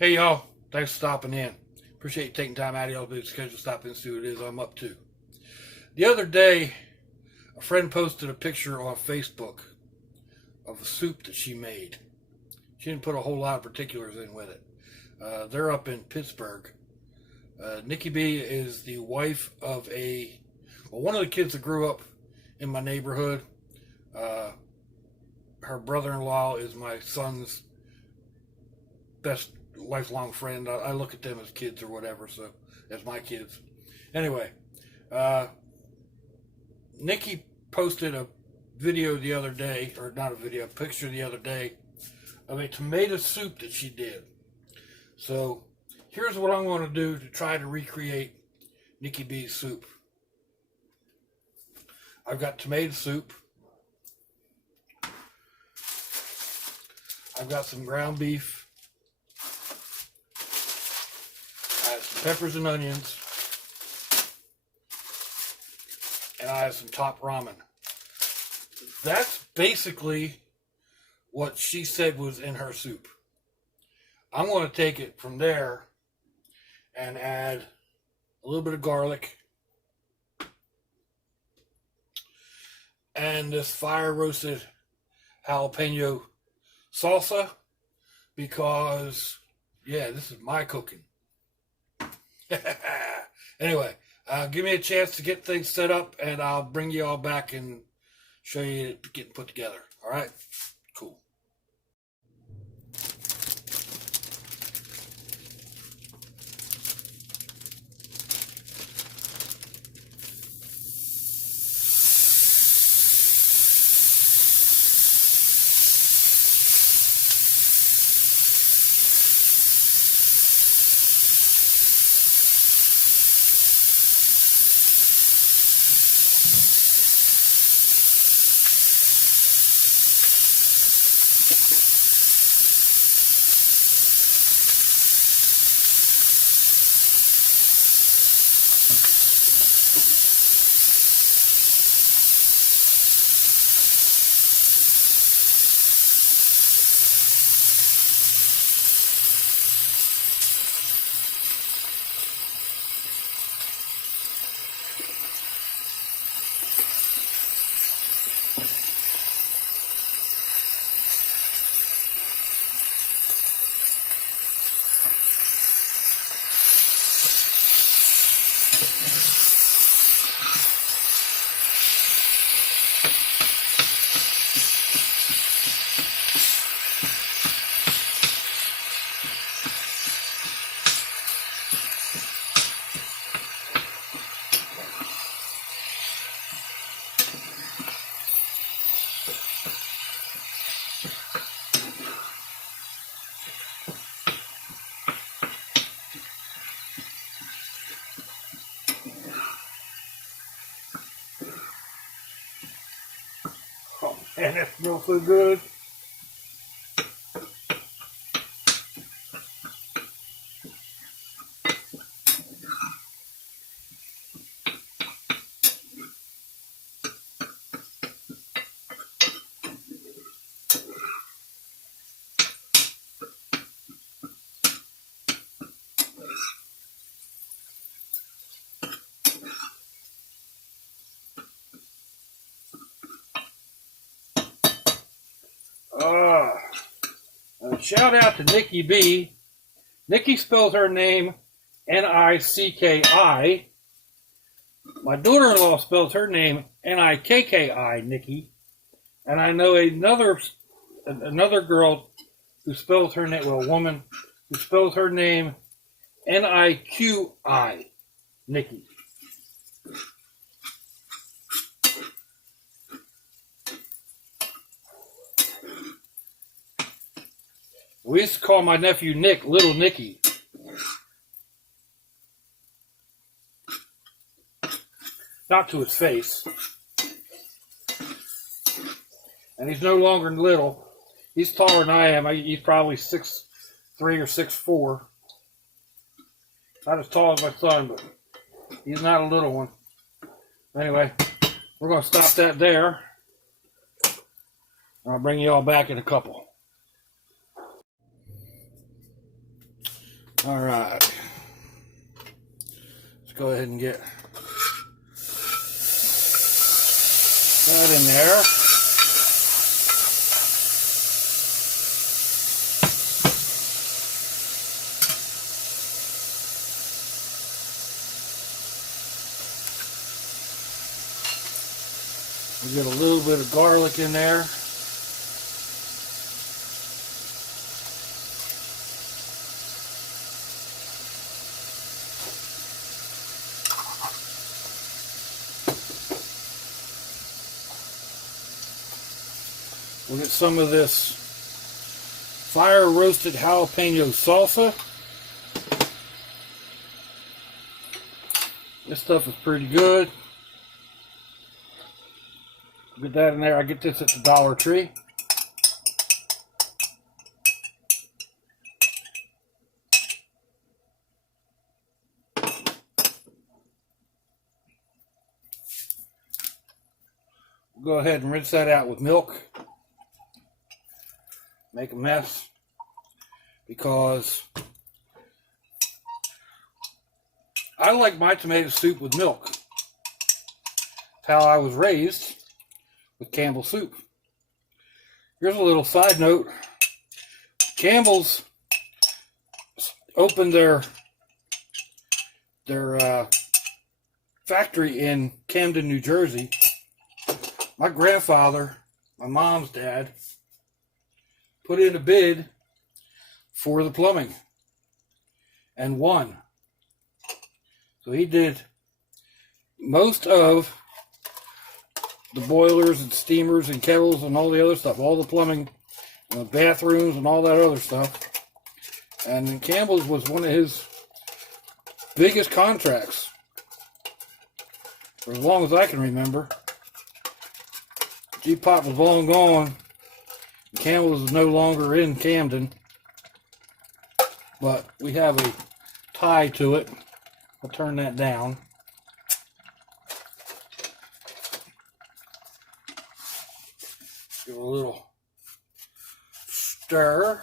Hey y'all, thanks for stopping in. Appreciate you taking time out of y'all's busy schedule to stop in and see what it is I'm up to. The other day, a friend posted a picture on Facebook of a soup that she made. She didn't put a whole lot of particulars in with it. They're up in Pittsburgh. Nicki B is the wife of one of the kids that grew up in my neighborhood. Her brother-in-law is my son's best lifelong friend. I look at them as kids or whatever, so as my kids. Anyway, Nicki posted a video the other day, or not a video, a picture the other day of a tomato soup that she did. So here's what I'm going to do to try to recreate Nicki B's soup. I've got tomato soup. I've got some ground beef. I have some peppers and onions. And I have some top ramen. That's basically what she said was in her soup. I'm going to take it from there and add a little bit of garlic and this fire roasted jalapeno salsa, because yeah, this is my cooking. Anyway, give me a chance to get things set up and I'll bring you all back and show you it getting put together. All right, cool. Oh man, that smells so good. Shout out to Nicki B. Nicki spells her name N-I-C-K-I. My daughter-in-law spells her name N-I-K-K-I, Nicki. And I know another girl who spells her name, well, a woman who spells her name N-I-Q-I, Nicki. We used to call my nephew Nick Little Nicky. Not to his face. And he's no longer little. He's taller than I am. He's probably 6'3" or 6'4". Not as tall as my son, but he's not a little one. Anyway, we're going to stop that there. I'll bring you all back in a couple. All right. Let's go ahead and get that in there. We get a little bit of garlic in there. We'll get some of this fire roasted jalapeno salsa. This stuff is pretty good. Get that in there. I get this at the Dollar Tree. We'll go ahead and rinse that out with milk. Make a mess because I like my tomato soup with milk. That's how I was raised with Campbell's soup. Here's a little side note. Campbell's opened their factory in Camden, New Jersey. My grandfather, my mom's dad, put in a bid for the plumbing and won. So he did most of the boilers and steamers and kettles and all the other stuff, all the plumbing, and the bathrooms and all that other stuff. And then Campbell's was one of his biggest contracts for as long as I can remember. G-Pop was long gone. Campbell's is no longer in Camden, but we have a tie to it. I'll turn that down. Give it a little stir.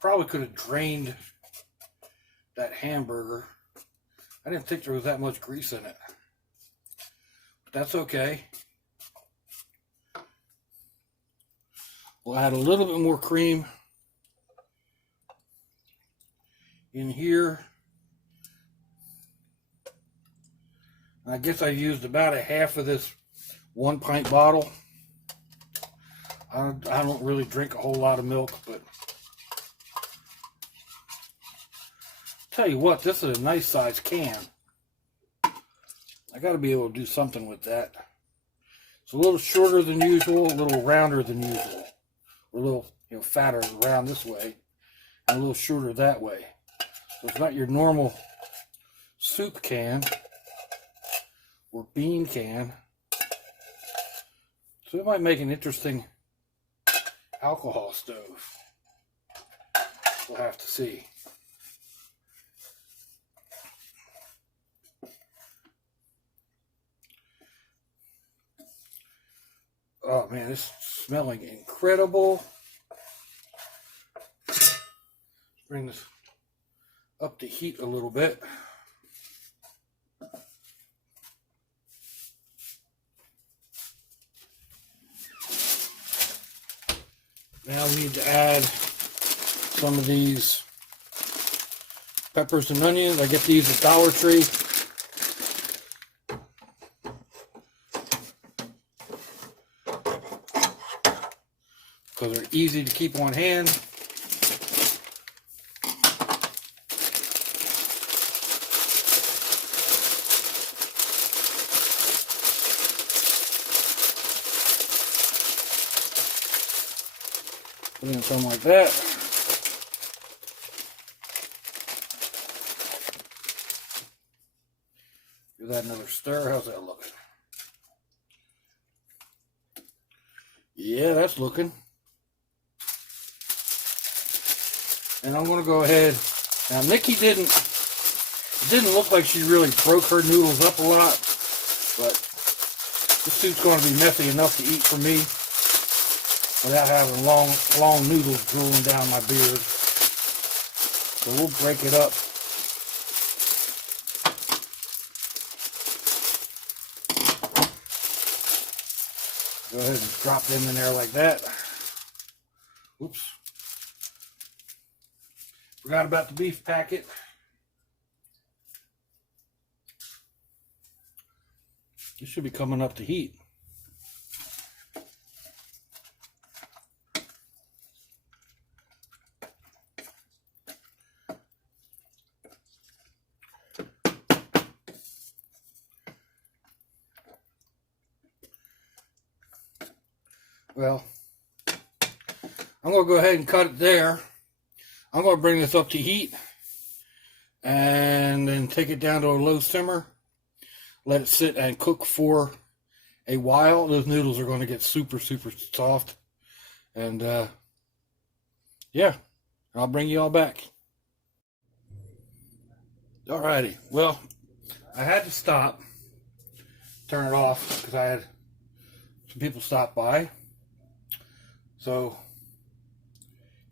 Probably could have drained that hamburger. I didn't think there was that much grease in it, but that's okay. We'll add a little bit more cream in here. I guess I used about a half of this 1 pint bottle. I don't really drink a whole lot of milk, but tell you what, this is a nice size can. I got to be able to do something with that. It's a little shorter than usual, a little rounder than usual. A little, fatter around this way, and a little shorter that way. So it's not your normal soup can or bean can. So it might make an interesting alcohol stove. We'll have to see. Oh man, this is smelling incredible. Bring this up to heat a little bit. Now we need to add some of these peppers and onions. I get these at Dollar Tree. Because they're easy to keep on hand. Put in something like that. Give that another stir. How's that looking? Yeah, that's looking. And I'm going to go ahead. Now, Nicki didn't look like she really broke her noodles up a lot, but this soup's going to be messy enough to eat for me. without having long noodles drooling down my beard. So we'll break it up. Go ahead and drop them in there like that. Oops. Forgot about the beef packet. This should be coming up to heat. Well, I'm going to go ahead and cut it there. I'm going to bring this up to heat and then take it down to a low simmer. Let it sit and cook for a while. Those noodles are going to get super soft. And yeah, I'll bring you all back. Alrighty, well, I had to stop, turn it off, because I had some people stop by. So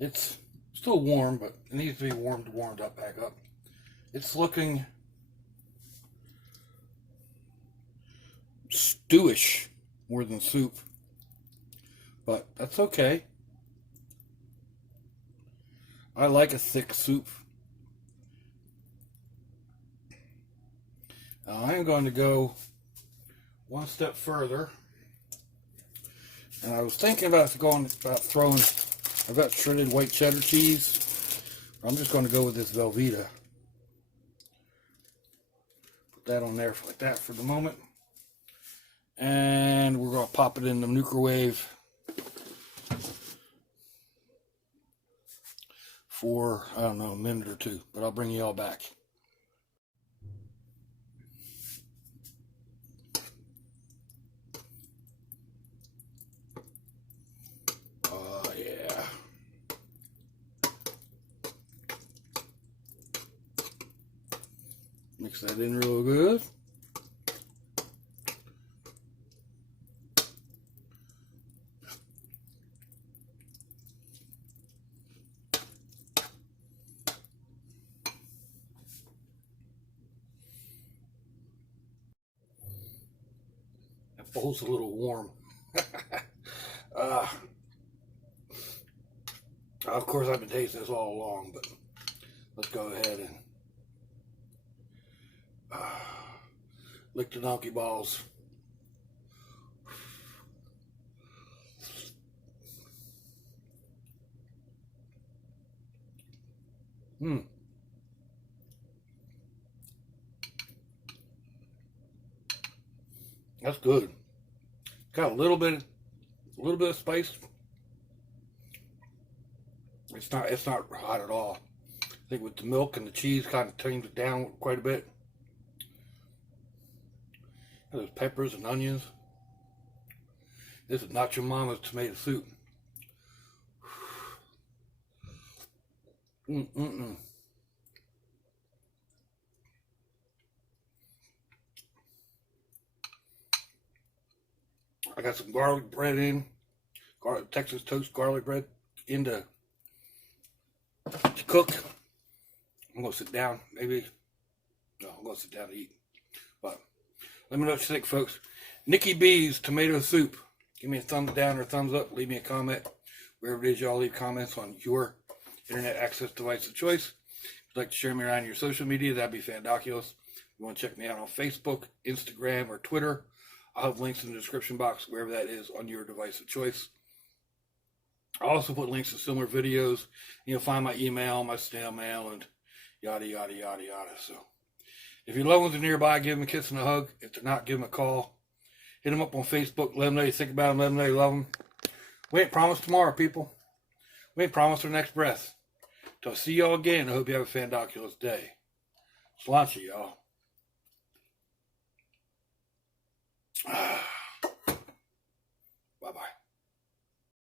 it's still warm, but it needs to be warmed up back up. It's looking stewish more than soup, but that's okay. I like a thick soup. Now I'm going to go one step further, and I was thinking about throwing. I've got shredded white cheddar cheese. I'm just going to go with this Velveeta. Put that on there like that for the moment. And we're going to pop it in the microwave for, I don't know, a minute or two. But I'll bring you all back. Mix that in real good. That bowl's a little warm. Of course, I've been tasting this all along, but let's go ahead and lick the donkey balls. That's good. Got a little bit of spice. It's not hot at all. I think with the milk and the cheese kind of tames it down quite a bit. There's peppers and onions. This is not your mama's tomato soup. I got some garlic bread in, Texas toast garlic bread in to cook. I'm gonna sit down, maybe. No, I'm gonna sit down to eat. But let me know what you think, folks. Nicki B's tomato soup. Give me a thumbs down or thumbs up. Leave me a comment. Wherever it is y'all leave comments on your internet access device of choice. If you'd like to share me around your social media, that'd be fandoculous. If you want to check me out on Facebook, Instagram, or Twitter, I'll have links in the description box, wherever that is on your device of choice. I'll also put links to similar videos. You'll find my email, my snail mail, and yada, yada, yada, yada. So if your loved ones are nearby, give them a kiss and a hug. If they're not, give them a call. Hit them up on Facebook. Let them know you think about them. Let them know you love them. We ain't promised tomorrow, people. We ain't promised our next breath. Till I see y'all again, I hope you have a fandoculous day. Sláinte, y'all.